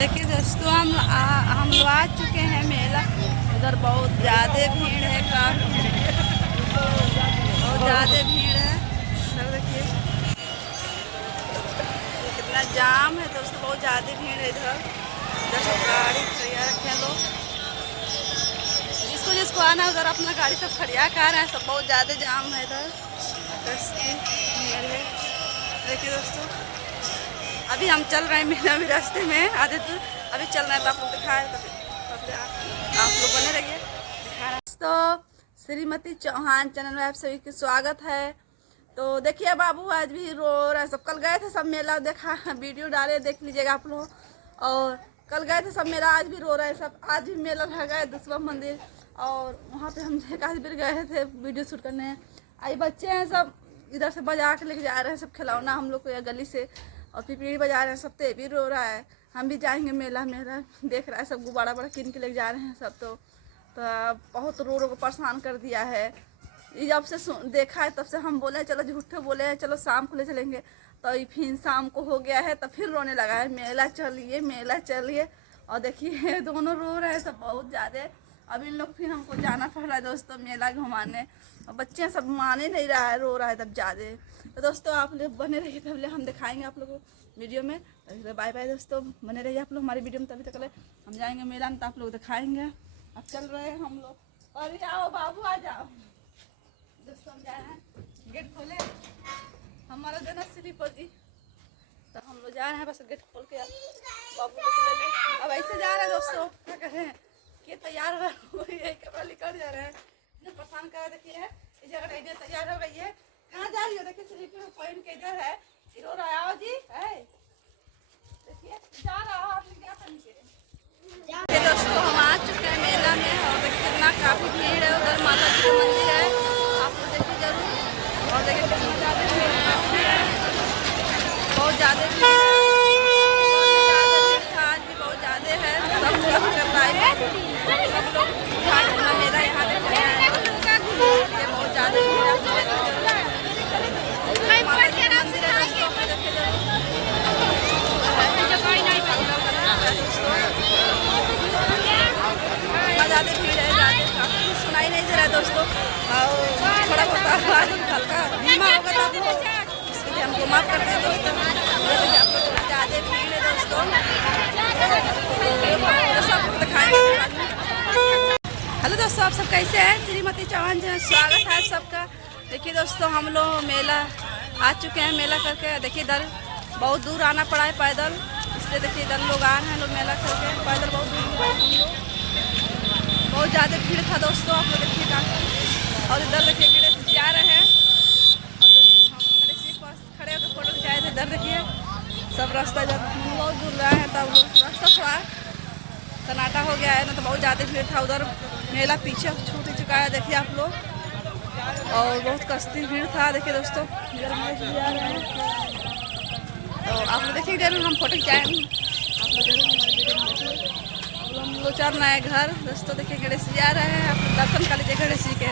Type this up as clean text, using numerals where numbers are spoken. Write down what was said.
देखिए दोस्तों हम लोग आ चुके हैं मेला। उधर बहुत ज़्यादा भीड़ है, काफ़ी बहुत ज़्यादा भीड़ है। सर देखिए कितना जाम है दोस्तों, बहुत ज़्यादा भीड़ है इधर। इधर सब गाड़ी खड़िया रखे हैं लोग, जिसको जिसको आना है उधर अपना गाड़ी सब खड़िया कर रहे हैं। सब बहुत ज़्यादा जाम है इधर, भीड़ है। देखिए दोस्तों अभी हम चल रहे हैं मेला में, रास्ते में आधे दूर अभी चल रहे हैं, तो आप लोग दिखा रहे आप लोग बने रहिए दिखा रहे। तो श्रीमती चौहान चैनल में आप सभी का स्वागत है। तो देखिए बाबू आज भी रो रहा है। सब कल गए थे सब मेला देखा, वीडियो डाले देख लीजिएगा आप लोग। और कल गए थे सब मेला, आज भी रो रहे हैं सब। आज भी मेला लगा है दूसरा मंदिर, और वहाँ पे हम काफ़ी देर गए थे वीडियो शूट करने। आई बच्चे हैं सब इधर से बजा के लेके जा रहे हैं सब खिलौना हम लोग को, या गली से, और पिपीड़ी बजा रहे हैं सब। ते भी रो रहा है। हम भी जाएंगे मेला, मेला देख रहा है सब, गुब्बारा बड़ा किन के लेके जा रहे हैं सब। तो बहुत रो को परेशान कर दिया है। ये जब से देखा है तब से हम बोले चलो, झूठे बोले हैं चलो शाम को ले चलेंगे, तो फिर शाम को हो गया है तो फिर रोने लगा है, मेला चलिए मेला चलिए। और देखिए दोनों रो रहे हैं सब बहुत ज़्यादा। अब इन लोग फिर हमको जाना पड़ रहा है दोस्तों मेला घुमाने, और बच्चे सब माने नहीं रहा है, रो रहा है तब ज़्यादा। तो दोस्तों आप लोग बने रहिए, तब हम दिखाएंगे आप लोगों को वीडियो में। बाय बाय दोस्तों, बने रहिए आप लोग हमारी वीडियो में। तभी तक हम जाएंगे मेला में तो आप लोग दिखाएंगे। अब चल रहे हैं हम लोग। अरे आओ बाबू आ जाओ दोस्तों, हम जा रहे हैं, गेट खोले हमारा देना स्लीपर जी। तो हम लोग जा रहे हैं, बस गेट खोल के बाबू को ले लें। अब ऐसे जा रहे हैं दोस्तों, क्या करें कि तैयार हो गई है, कपड़ा लेकर जा रहे हैं। परेशान कर देखिए इस जगह तैयार हो गई है। कहाँ जा रही हो? देखिए स्लीपर पहन के इधर है, रो रहा है। आओ जी है, देखिए जा रहा हो आप क्या करने। दोस्तों हम आ चुके हैं मेला में, और देखिए कितना काफ़ी भीड़ है। उधर माता जी का मंदिर है, आप लोग देखिए जरूर। और देखिए कितना ज़्यादा भीड़ है, बहुत ज़्यादा भीड़ है, आज भी बहुत ज़्यादा है। सब लोग कर रहा है, सब लोग अपना मेला यहाँ देखने आए हैं। बहुत ज़्यादा भीड़ है, ज़्यादा भीड़ है, सुनाई नहीं दे रहा है दोस्तों। और थोड़ा बहुत आवाज़ हल्का धीमा होगा तो आप लोग इसके लिए हमको माफ़ करते हैं दोस्तों। आप लोग ज़्यादा भीड़ है दोस्तों, सब दिखाएंगे। हेलो दोस्तों, आप सब कैसे हैं? श्रीमती चौहान जी स्वागत है आप सबका। देखिए दोस्तों हम लोग मेला आ चुके हैं, मेला करके देखिए इधर बहुत दूर आना पड़ा है पैदल, इसलिए देखिए इधर लोग आ रहे हैं लोग मेला करके पैदल। बहुत दूर बहुत ज़्यादा भीड़ था दोस्तों, आप लोग देखिए काफ़ी। और इधर देखिए गणेश जी आ रहे हैं, और हम गणेश जी के पास खड़े होकर फोटो खिंचाए थे। इधर देखिए सब रास्ता इधर बहुत दूर रहा है, तब रास्ता थोड़ा सन्नाटा हो गया है, ना तो बहुत ज़्यादा भीड़ था। उधर मेला पीछे छूट चुका है देखिए आप लोग, और बहुत कस्ती भीड़ था। देखिए दोस्तों इधर गणेश जी आ रहे हैं, तो आप लोग देखिए जरूर हम फोटो खिंचाएंगे, आप लोग जरूर हमारे वीडियो में देखिए। हम लोग चल रहे हैं घर दोस्तों, देखिए गणेश जी आ रहे हैं, आप दर्शन कर लीजिए गणेश जी के।